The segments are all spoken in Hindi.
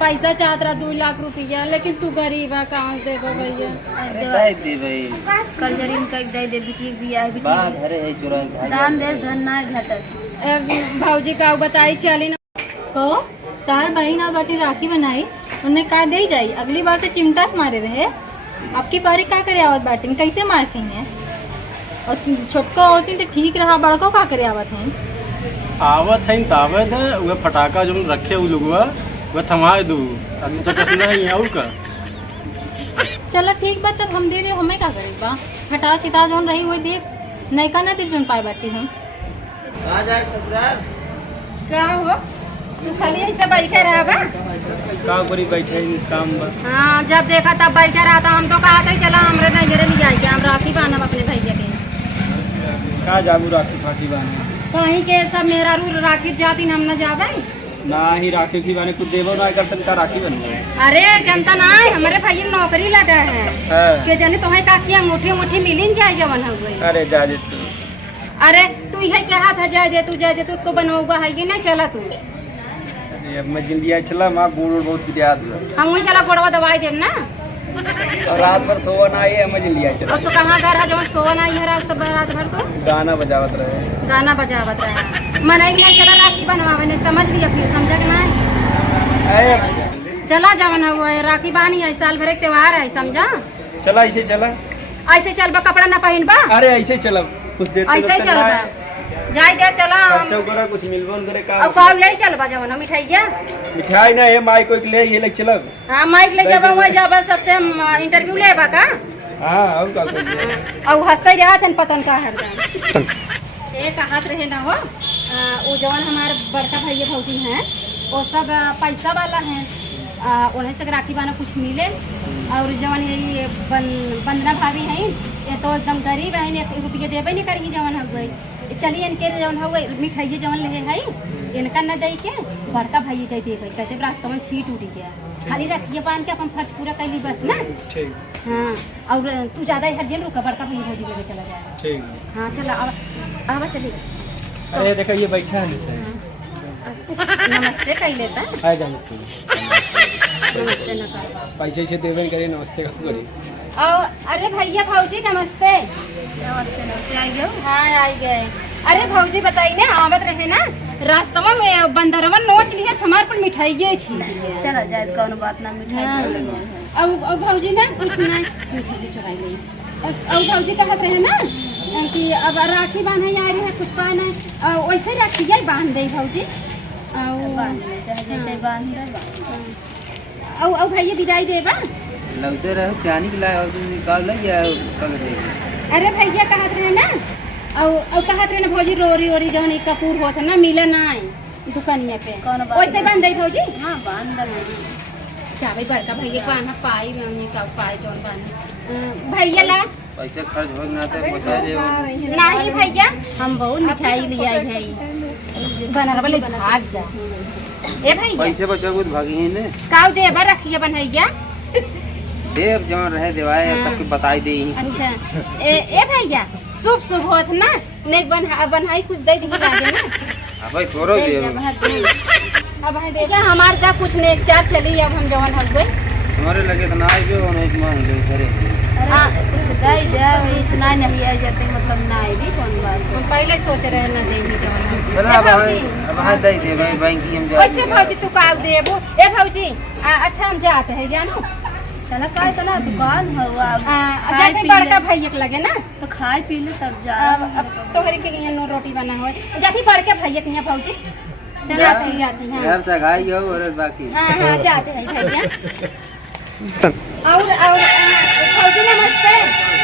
पैसा चाहत रहा 2 लाख रुपया, लेकिन तू गरीब है, कहाँ से देबो भैया? दे भाई कर्जरीन का दे दे बिटी बिया है बा घरे है चुरा दान दे धन ना घटत। भौजी का बताई चली ना को तार बहन आ बाटी राखी बनाई, उन्हें का दे जाई। अगली बार तो चिमटा से मारे रहे, आपकी बारी का करे आवत बाटी कैसे मार खई है? और छोटको होती तो ठीक रहा, बड़को का करे आवत है? आवत है तावत वो फटाका जो रखे उ लोगवा वो थमा दू अभी तो कुछ नहीं आऊ का। चलो ठीक बा, तब हम दे दे, हमें का करे बा? हटा चिता जोन रही वही दे, नहीं का ना दे जोन पाए बाटी हम। कहाँ जाए ससुराल? क्या हो तू खाली ऐसे बैठे रहा बा? का करी बैठे काम बस। हाँ, जब देखा तब बैठे रहा था। हम तो कहा था चला हमरे नजरे नहीं जाएगी, हम राखी बांधब अपने भैया के। का जाबू राखी फाकी बाने कहीं के सब मेरा रू राखी जाती हम न जावे ना ही राखी की बाने कुछ देवो ना करतन का राखी बनवे। अरे जनता ना हमारे भैया नौकरी लगा है के जने तुम्हें का की अंगूठी अंगूठी मिलिन जाए जवन हो गई। अरे जा दे तू। अरे तू यही कहा था जाए दे, तू जाए दे, तू उसको बनवा है कि नहीं? चला तू। अरे अब मैं जिंदगी चला मां गोड़ बहुत याद हम वही चला गोड़वा दवाई देव ना, और रात भर सोवा ना आए मैं जिंदगी चला। और तू कहाँ घर है जवन सोवा ना है रात भर तो गाना बजावत रहे। गाना बजावत रहे। मनाई नहीं चला राखी बनवावे ने, समझ लिया फिर समझ के नहीं चला जवन हुआ है राखी बानी है, साल भर एक त्योहार है, समझा? चला ऐसे चला, ऐसे चल बा, कपड़ा ना पहन बा, अरे ऐसे चला कुछ देते ऐसे ही चल बा, जाए दे चला। अच्छा करा कुछ मिलबो करे का अब कॉल ले चल बा जवन मिठाइया मिठाई ना है माई को ले ये ले चलब। हां माइक ले जाबा, वहां जाबा सबसे इंटरव्यू ले बा का। हां और का कर और हंसते रहत हैं पतन का हरदम ए कहत रहे ना हो। वो जवन हमारे बड़का भैया भौजी हैं वो सब पैसा वाला हैं, उन्हें से राखी बाना कुछ मिले। और जवन ये बंदना भाभी हैं ये तो एकदम गरीब है, 1 रुपया देवे नहीं करेंगी जवन हो गई। चलिए इनके जवन हो गई मिठाई जवन ले है इनका न दे के बड़का भाई दे देवे, कहते रास्ता में छीट उठ गया, खाली रखिए बांध के अपन फर्ज पूरा कैली बस ना। ठीक हाँ, और तू ज्यादा इधर जेल रुका, बड़का भैया भौजी लेके चला जाएगा। ठीक हाँ चला अब चलिए। अरे देखो ये बैठा है सर। नमस्ते कह लेता आ जा तू नमस्ते न कर पैसे से देवे करे नमस्ते का करे। और अरे भैया भौजी नमस्ते। नमस्ते नमस्ते आई गए। हाँ आई गए। अरे भौजी बताइए आवत रहे ना रास्ता में बंदरवा नोच लिए समार पर मिठाई छी। चला जाए कौन बात ना मिठाई। और भौजी ना कुछ नहीं मिठाई चुराई गई। और भौजी कहत रहे ना कि अब राखी बांधे आ रही है कुछ पाना वैसे राखी जाए बांध दे भौजी। और भैया विदाई देबा लगते रहे चानी के लाए और तुम निकाल ले या पक दे। अरे भैया कहत रहे ना और कहत रहे ना भौजी रोरी ओरी जवन एक कपूर होता ना मिले ना दुकानिया पे वैसे बांध दे भौजी। हाँ बांध दे चाबी बड़का भैया को आना पाई में हमने का पाई जौन बांध भैया ला पैसा खर्च हो ना तो पहुंचा दे नहीं भैया हम बहुत मिठाई ले आई है बना वाले भाग जा। ए भैया पैसे बचा कुछ भागी है ने काऊ देबा रखिए बनैया देव जवन रहे देवाए तक बताई दे। अच्छा ए भैया शुभ शुभ होत ना नहीं बनाई कुछ दे दी लागे ना। अब भाई थोरो दे अब है देखा हमार का कुछ नहीं एक चार चली अब हम जवान हो गए तुम्हारे लगे तो ना आई जो नहीं मांग ले करे। हां कुछ दे दे वही सुना नहीं आ जाते मतलब ना आई भी कौन बात। हम पहले सोच रहे ना देंगे जवान चला अब हां दे दे भाई बैंक की हम जा। वैसे भौजी तू का देबो ए भौजी अच्छा हम जाते हैं जानो चला का इतना दुकान हुआ जाते बड़का भैया के लगे ना तो खाए पी ले तब जा। अब तोहरे के यहाँ रोटी बना हो जाती बड़के भैया के यहाँ भौजी जाती हैं यार से गाई हो और बाकी। हाँ हाँ जाते हैं भैया। और भौजी नमस्ते।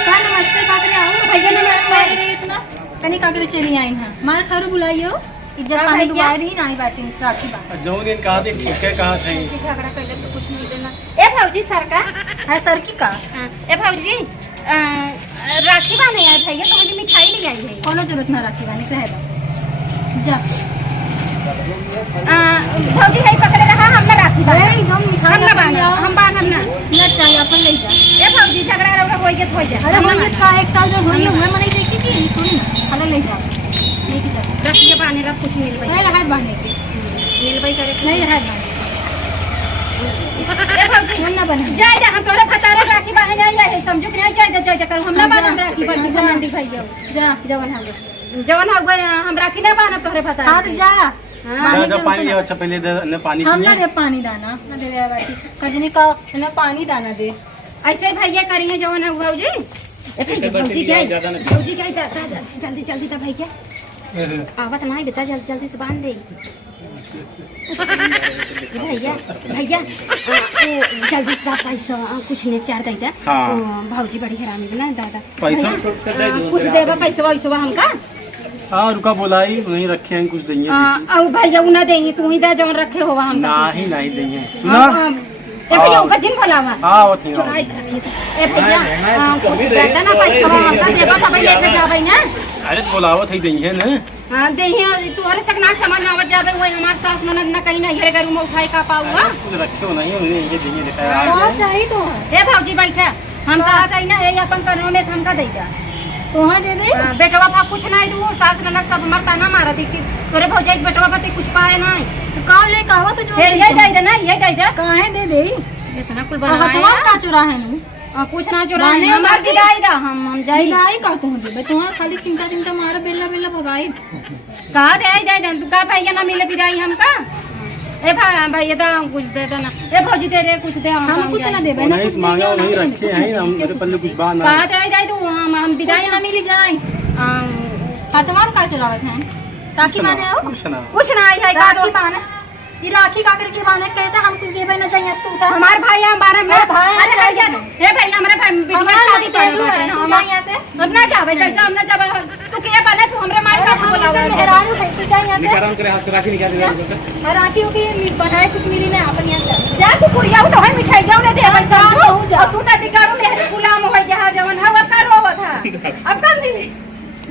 हाँ नमस्ते काकरे आओ भैया नमस्ते। इतना कनी काकरे चली आई हैं मार खारू बुलाइयो इज्जत पानी दुआई रही नहीं बाटी राखी बात जौन दिन कहा थे ठीक है कहा थे ऐसे झगड़ा कर ले तो कुछ नहीं देना। ए भौजी सर का है सर की का ए भौजी राखी बाने यार भैया तो हमें मिठाई ले आई है कोनो जरूरत ना राखी बाने कहे जा भौजी है पकड़े रहा हम ना राखी बाने एकदम मिठाई हम ना बाने हम बान हम ना चाहिए अपन ले जा। ए भौजी झगड़ा रहा हो गया हो जा। अरे हम का एक साल जो होई हुए मने देखी कि सुन हला ले जा लेके जा रखिए बाने रख कुछ मिल भाई नहीं रहा बाने के मिल भाई करे नहीं रहा बाने भौजी हम ना बना जाए जा हम तोरे फतारे राखी बांधे नहीं जाए समझो कि नहीं जाए जा कर हम ना बांध राखी बांध जा मंडी भैया जा जवन हो गए हम राखी ना बांध तोरे फतारे हाँ तो जा जा जा पानी ले अच्छा पहले दे ने पानी हम ना चाहिए दे पानी दाना ना दे दे बाटी कजनी का ना पानी दाना दे ऐसे भैया करिए जवन हुआ जी भौजी क्या भौजी क्या जल्दी जल्दी था भैया आवत नहीं बेटा जल्दी जल्दी से बांध दे भैया भैया जल्दी से पैसा कुछ नहीं चार देता हाँ। भौजी बड़ी हरामी बना दादा पैसा कुछ देवा पैसा वैसा हमका हाँ रुका बोलाई वहीं रखे हैं कुछ देंगे और भैया वो ना देंगे तू ही दे जवन रखे हो हम नहीं नहीं देंगे सुना ए भैया उनका जिन भलावा हाँ वो थी चुराई रखी ए भैया कुछ देता ना पैसा हमका देवा सब लेके जावे ना अरे तो बोलावत ही देंगे ना हाँ देही तुम्हारे सकना समझ ना आवत जावे वही हमार सास ननद ना कहीं नहीं घर में उठाई का पाऊंगा कुछ रखे हो नहीं उन्हें ये देंगे दिखाया और चाहिए तो ए भौजी बैठा हम तो कहीं ना है अपन कनो में हमका देगा तो हाँ दे दे बेटवा पा कुछ नहीं दू सास ननद सब मरता ना मारा दिखती तोरे भौजी एक बेटवा पति कुछ पाए नहीं तो कहाँ ले कहा तो जो ये दे दे ना ये दे दे कहाँ है दे दे इतना कुल हथवा बनाया का चुरा है नु कुछ ना चुराने हमार दिलाई दा हम जाई बिगाई का कहूँ दे तुम्हारा खाली चिंता चिंता मारा बेला बेला भगाई कहा दे तू का भैया ना मिले बिदाई हमका ए भैया दा कुछ दे दो ना ए भौजी तेरे कुछ दे हम कुछ ना देबे ना नहीं मांगा नहीं रखे हैं हम मेरे पल्ले कुछ बात ना कहा दे तू हम बिदाई ना मिली जाए हथवा का चुरावत है राखी बांधे हो कुछ ना आई है का राखी बांधे ये राखी का करके बांधे कैसे हम कुछ देबे ना चाहिए तू तो हमार भाई हमारे में भाई अरे भैया ए भैया हमारे भाई बिटिया शादी पड़े हम चाहिए से अब ना जावे कैसे हम ना जावे तू के बने तू हमरे माई बाप बुलावा मेहरारू है तू चाहिए से आराम करे हाथ राखी निकाल दे राखी की बनाए कुछ मिली ना अपन यहाँ से जा तू कुड़िया तो है मिठाई जाओ ना दे भाई सब अब तू ना बिगाड़ू मेरे गुलाम हो जहां जवन है अब का रोवा था अब का मिली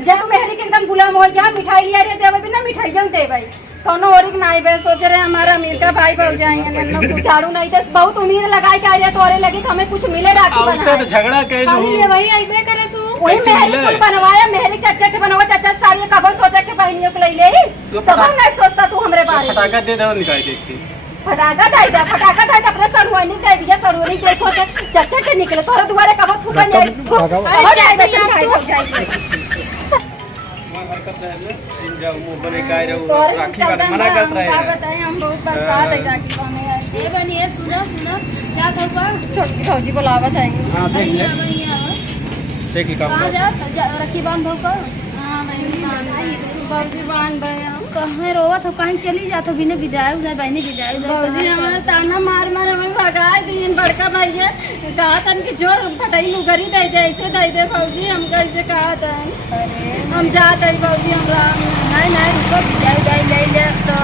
जब मेहरी के एकदम गुलाम हो जा मिठाई लिया रे देवे बिना मिठाई जाऊं दे भाई कोनो और एक नाई बे सोच रहे हमारा अमीर का भाई बढ़ जाएंगे नन्ना कुछ झाड़ू नहीं थे बहुत उम्मीद लगाई के आ रही तोरे लगी तो हमें कुछ मिले राखी तो झगड़ा कह खाली ये वही आइबे करे तू वही मेहरी कुल बनवाया मेहरी चच्चा बनवा चच्चा साड़ी कब सोचा के बहनियों को ले ले तब हम नहीं सोचता तू हमरे बारे में फटाका दे दो निकाल देख के फटाका दे अपने सरुआनी दे दिया सरुआनी देखो के चच्चा के निकले तोरे दुआरे कब थूका नहीं हो जाए बस जाए राखी मना करता है बताए हम बहुत बरसात है राखी बांधे ये बनिए सुनो सुनो जा तो पर छोटी फौजी बुलावत है हाँ देख ले देख ले कहाँ जा रखी बांध हो कर हां फौजी बांध भाई कहाँ रोवत हो कहीं चली जात हो बिना विदाई उदाई बहनी विदाई फौजी हमारा ताना मार मार हमें भगा दिन बड़का भैया कहा था कि जो फटाई मुगरी दे दे ऐसे दे दे फौजी हम कैसे कहा था हम जाते हैं फौजी हमरा नहीं नहीं रुको विदाई उदाई ले ले तो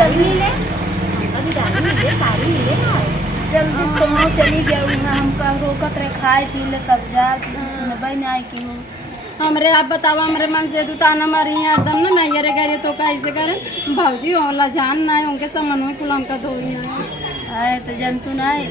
जल्दी ले अभी गाड़ी मिले साड़ी मिले जल्दी से तुम चली जाओ हमका रोकत रहे खाए पी ले तब जा सुनबे नहीं कि हमरे आप बतावा हमरे मन से ताना मारी है एकदम ना नहीं रे करे तो कैसे करे भौजी होला जान ना है उनके समन में कुल हमका धोई है तो जंतु नहीं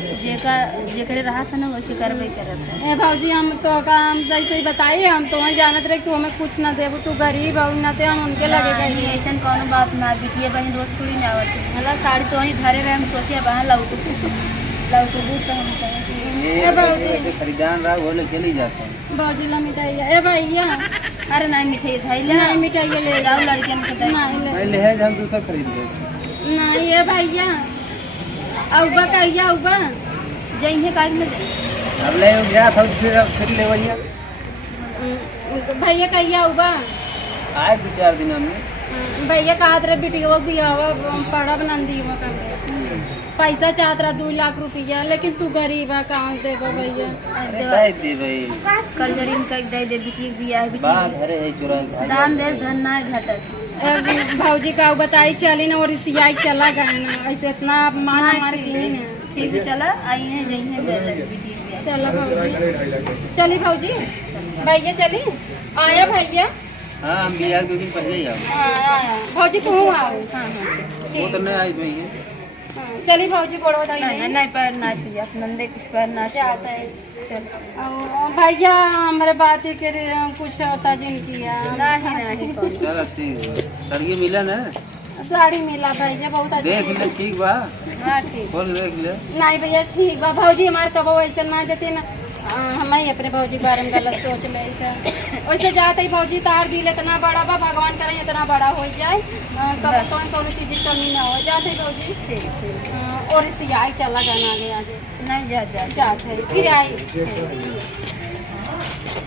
जेकरे रहा था ना वैसे करबे करत है ए भौजी हम तो का हम जैसे ही बताइए हम तो वही जानत रहे तू हमें कुछ ना देबू तू गरीब हो ना ते हम उनके लगे गए ऐसा कोनो बात ना बिटिया बहन रोज कुड़ी ना आवत मतलब साड़ी तो वही धरे रहे हम सोचे बहां लौटू तो हम कहे खरीदान रहा वो लोग चली जाते हैं भौजी ला मिठाई ए भैया अरे नहीं मिठाई धाई ले नहीं मिठाई ले जाओ लड़कियन को दे नहीं ले पहले है हम दूसरा खरीद ले नहीं ए भैया औबा कहिया औबा जइहे काज में जाई अब ले गया था फिर ले वही भैया कहिया औबा आए 2-4 दिन में भैया कहा रे बिटिया बियावा पड़ा नंदी हुआ कर पैसा चाहत रहा 2 लाख रुपया लेकिन तू गरीब है कहाँ देबो भैया दे भाई कर्जरीन का दे दे बिटिया बियाह बात घरे है चुरा दान दे धन ना घटत भौजी का बताई चली ना और सियाई चला गए ना ऐसे इतना मान हमारे की ना ठीक है चला आई है जइहे बिटिया चलो भौजी चली भौजी भैया चली आया भैया हाँ हम बियाह 2 दिन पहले ही आओ आया भौजी तू आओ हाँ वो तो नहीं आई भैया चली भौजी गोड़ बताई नहीं पैर ना छुई नंदे किस पैर ना चाहता है चल भैया हमारे बात के कुछ होता जिन किया नहीं कौन चल ठीक सड़गी मिला ना साड़ी मिला भैया बहुत देख ले ठीक बा हाँ ठीक। खोल के देख ले। नहीं भैया ठीक बा भौजी हमारे कबो ऐसे ना देते ना हम ही अपने भौजी के बारे में गलत सोच ले वैसे जाते ही भौजी तार दिल इतना बड़ा बा भगवान करे इतना बड़ा हो जाए कभी कौन चीज़ की कमी ना हो जाते ही भौजी ठीक ठीक। और इसी आई चला गाना आगे आगे नहीं जा जा जाते फिर आई